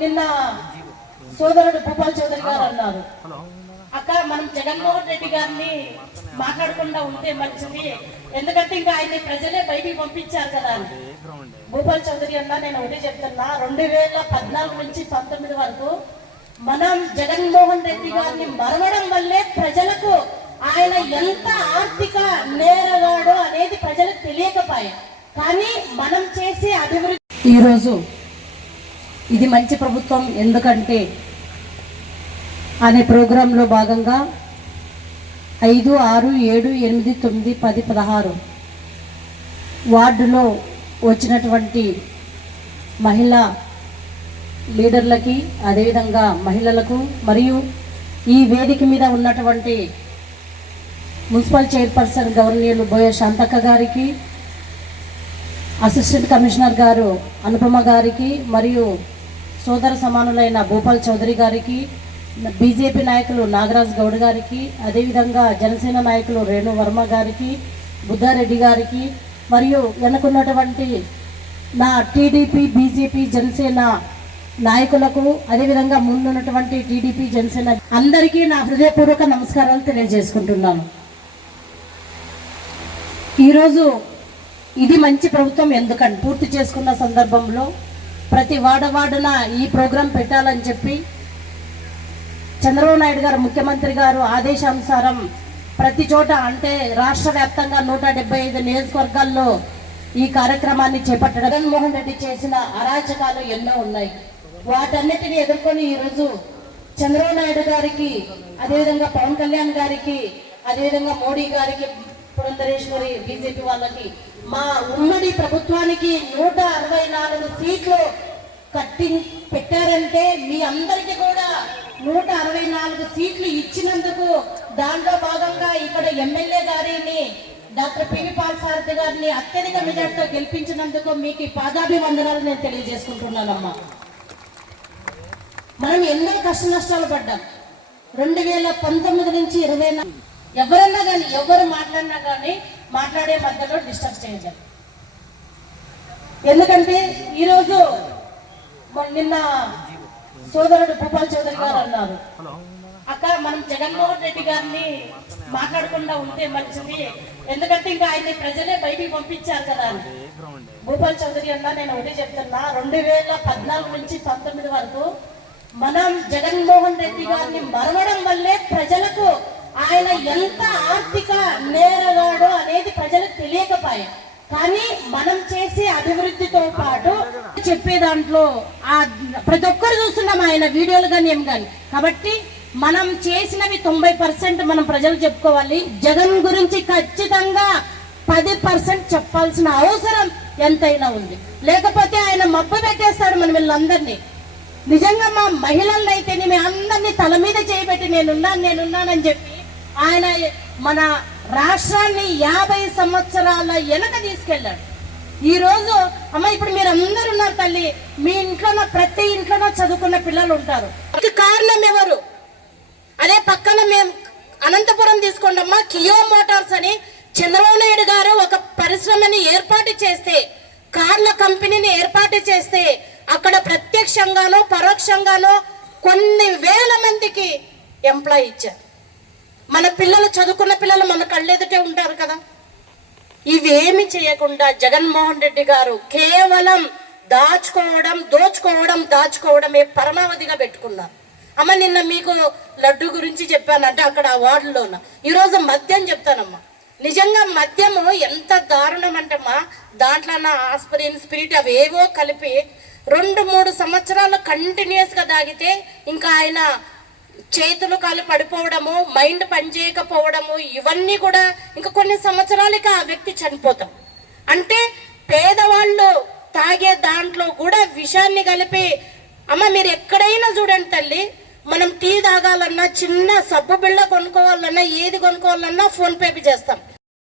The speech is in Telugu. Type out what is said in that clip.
నిన్న సోదరుడు భూపాల్ చౌదరి గారు అన్నారు. అక్క మనం జగన్మోహన్ రెడ్డి గారిని మాట్లాడకుండా ఉంటే మంచిది. ఎందుకంటే ఇంకా ఆయన్ని ప్రజలే బయటికి పంపించారు కదా భూపాల్ చౌదరి అన్న నేను ఒకటే చెప్తున్నా రెండు వేల పద్నాలుగు నుంచి పంతొమ్మిది వరకు మనం జగన్మోహన్ రెడ్డి గారిని మరవడం వల్లే ప్రజలకు ఆయన ఎంత ఆర్థిక నేరగాడో అనేది ప్రజలకు తెలియకపోయా. కానీ మనం చేసే అభివృద్ధి ఈరోజు ఇది మంచి ప్రభుత్వం ఎందుకంటే అనే ప్రోగ్రాంలో భాగంగా ఐదు ఆరు ఏడు ఎనిమిది తొమ్మిది పది పదహారు వార్డులో వచ్చినటువంటి మహిళా లీడర్లకి అదేవిధంగా మహిళలకు మరియు ఈ వేదిక మీద ఉన్నటువంటి మున్సిపల్ చైర్పర్సన్ గవర్నర్లు బోయ శాంతక్క గారికి అసిస్టెంట్ కమిషనర్ గారు అనుపమ గారికి మరియు సోదర సమానులైన భూపాల్ చౌదరి గారికి బీజేపీ నాయకులు నాగరాజ్ గౌడ్ గారికి అదేవిధంగా జనసేన నాయకులు రేణు వర్మ గారికి బుద్ధారెడ్డి గారికి మరియు వెనుకున్నటువంటి నా టీడీపీ బీజేపీ జనసేన నాయకులకు అదేవిధంగా ముందున్నటువంటి టీడీపీ జనసేన అందరికీ నా హృదయపూర్వక నమస్కారాలు తెలియజేసుకుంటున్నాను. ఈరోజు ఇది మంచి ప్రభుత్వం ఎందుకంటే పూర్తి చేసుకున్న సందర్భంలో ప్రతి వాడవాడన ఈ ప్రోగ్రాం పెట్టాలని చెప్పి చంద్రబాబు నాయుడు గారు ముఖ్యమంత్రి గారు ఆదేశానుసారం ప్రతి చోట అంటే రాష్ట్ర వ్యాప్తంగా నూట డెబ్బై ఐదు నియోజకవర్గాల్లో ఈ కార్యక్రమాన్ని చేపట్టడం జగన్మోహన్ రెడ్డి చేసిన అరాచకాలు ఎన్నో ఉన్నాయి. వాటన్నిటిని ఎదుర్కొని ఈరోజు చంద్రబాబు నాయుడు గారికి అదేవిధంగా పవన్ కళ్యాణ్ గారికి అదేవిధంగా మోడీ గారికి పురంధరేశ్వరి బీజేపీ వాళ్ళకి. మా ఉమ్మడి ప్రభుత్వానికి నూట అరవై నాలుగు సీట్లు కట్టి పెట్టారంటే మీ అందరికీ కూడా నూట అరవై నాలుగు సీట్లు ఇచ్చినందుకు దాంట్లో భాగంగా ఇక్కడ ఎమ్మెల్యే గారిని డాక్టర్ పివి పాల్సారథి గారిని అత్యధిక మెజార్టీతో గెలిపించినందుకు మీకు పాదాభివందనాలు నేను తెలియజేసుకుంటున్నానమ్మా. మనం ఎన్నో కష్ట నష్టాలు పడ్డాం. రెండు వేల పంతొమ్మిది నుంచి ఇరవై నాలుగు ఎవరన్నా కానీ ఎవరు మాట్లాడినా కానీ మాట్లాడే మధ్యలో డిస్టర్బ్ చేయదు ఎందుకంటే ఈరోజు నిన్న సోదరుడు భూపాల్ చౌదరి గారు అన్నారు. అక్క మనం జగన్మోహన్ రెడ్డి గారిని మాట్లాడకుండా ఉంటే మంచిది. ఎందుకంటే ఇంకా ఆయన్ని ప్రజలే బయటికి పంపించారు కదా అని. భూపాల్ చౌదరి అన్న నేను ఒకటే చెప్తున్నా రెండు వేల పద్నాలుగు నుంచి పంతొమ్మిది వరకు మనం జగన్మోహన్ రెడ్డి గారిని మరవడం వల్లే ప్రజలకు ఆయన ఎంత ఆర్థిక నేరగాడో అనేది ప్రజలకు తెలియకపోయా. కానీ మనం చేసే అభివృద్ధితో పాటు చెప్పే దాంట్లో ఆ ప్రతి ఒక్కరు చూస్తున్నాం ఆయన వీడియోలు కానీ ఏం కానీ. కాబట్టి మనం చేసినవి తొంభై పర్సెంట్ మనం ప్రజలు చెప్పుకోవాలి. జగన్ గురించి ఖచ్చితంగా పది పర్సెంట్ చెప్పాల్సిన అవసరం ఎంతైనా ఉంది. లేకపోతే ఆయన మబ్బు పెట్టేస్తాడు మన వీళ్ళందరినీ. నిజంగా మా మహిళలను అందరినీ తల మీద చేయబెట్టి నేనున్నాను నేనున్నానని చెప్పి ఆయన మన రాష్ట్రాన్ని యాభై సంవత్సరాల వెనక తీసుకెళ్ళాడు. ఈరోజు అమ్మ ఇప్పుడు మీరు అందరు ఉన్నారు తల్లి మీ ఇంట్లోనో ప్రతి ఇంట్లోనో చదువుకున్న పిల్లలు ఉంటారు. కారణం ఎవరు? అదే పక్కన మేము అనంతపురం తీసుకోండి అమ్మా కియో మోటార్స్ అని చంద్రబాబు నాయుడు గారు ఒక పరిశ్రమని ఏర్పాటు చేస్తే కార్ల కంపెనీని ఏర్పాటు చేస్తే అక్కడ ప్రత్యక్షంగానో పరోక్షంగానో కొన్ని వేల మందికి ఎంప్లాయ్ ఇచ్చారు. మన పిల్లలు చదువుకున్న పిల్లలు మన కళ్ళెదుటే ఉంటారు కదా. ఇవేమి చేయకుండా జగన్మోహన్ రెడ్డి గారు కేవలం దాచుకోవడం దోచుకోవడం దాచుకోవడమే పరమావధిగా పెట్టుకున్నారు. అమ్మ నిన్న మీకు లడ్డు గురించి చెప్పానంటే అక్కడ ఆ వార్డులోన. ఈరోజు మద్యం చెప్తానమ్మా. నిజంగా మద్యము ఎంత దారుణం అంటమ్మా దాంట్లో నా ఆస్పిరిన్ స్పిరిట్ అవి ఏవో కలిపి రెండు మూడు సంవత్సరాలు కంటిన్యూస్గా తాగితే ఇంకా ఆయన చేతులు కాలు పడిపోవడము మైండ్ పనిచేయకపోవడము ఇవన్నీ కూడా ఇంకా కొన్ని సంవత్సరాలకి ఆ వ్యక్తి చనిపోతాం అంటే పేదవాళ్ళు తాగే దాంట్లో కూడా విషాన్ని కలిపి అమ్మ మీరు ఎక్కడైనా చూడండి తల్లి మనం టీ తాగాలన్నా చిన్న సబ్బు బిళ్ళ కొనుక్కోవాలన్నా ఏది కొనుక్కోవాలన్నా ఫోన్పేకి చేస్తాం.